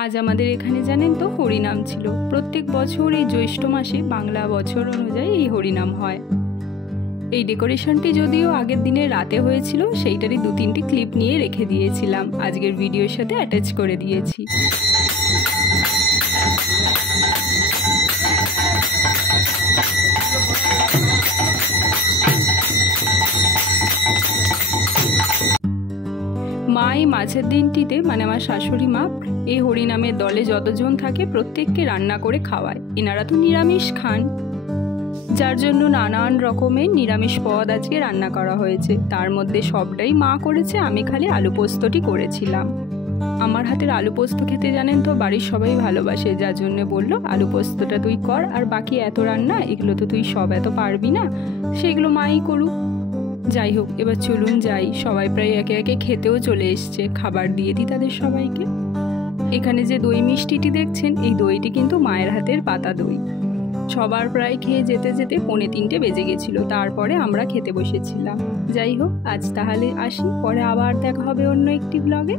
আজ আমাদের এখানে জানেন তো হরিনাম ছিল। প্রত্যেক বছর এই জ্যৈষ্ঠ মাসে বাংলা বছর অনুযায়ী এই হরিনাম হয়। এই ডেকোরেশনটি যদিও আগের দিনের রাতে হয়েছিল, সেইটারই 2-3টি ক্লিপ নিয়ে রেখে দিয়েছিলাম, আজকের ভিডিওর সাথে অ্যাটাচ করে দিয়েছি। মা এই মাঝের দিনটিতে মানে আমার শাশুড়ি মা এই হরিনামের দলে যতজন থাকে প্রত্যেককে রান্না করে খাওয়ায়। এনারা তো নিরামিষ খান, যার জন্য নানান রকমের নিরামিষ পদ আজকে রান্না করা হয়েছে। তার মধ্যে সবটাই মা করেছে, আমি খালি আলু পোস্তটি করেছিলাম। আমার হাতের আলু পোস্ত খেতে জানেন তো বাড়ির সবাই ভালোবাসে, যার জন্য বললো আলু পোস্তটা তুই কর, আর বাকি এত রান্না এগুলো তো তুই সব এত পারবি না, সেগুলো মাই করুক। যাই হোক, এবার চলুন যাই। সবাই প্রায় একে একে খেতেও চলে এসছে, খাবার দিয়ে দিই তাদের সবাইকে। এখানে যে দই মিষ্টিটি দেখছেন, এই দইটি কিন্তু মায়ের হাতের পাতা দই। সবার প্রায় খেয়ে যেতে যেতে 2:45 বেজে গেছিলো, তারপরে আমরা খেতে বসেছিলাম। যাই হোক, আজ তাহলে আসি, পরে আবার দেখা হবে অন্য একটি ব্লগে।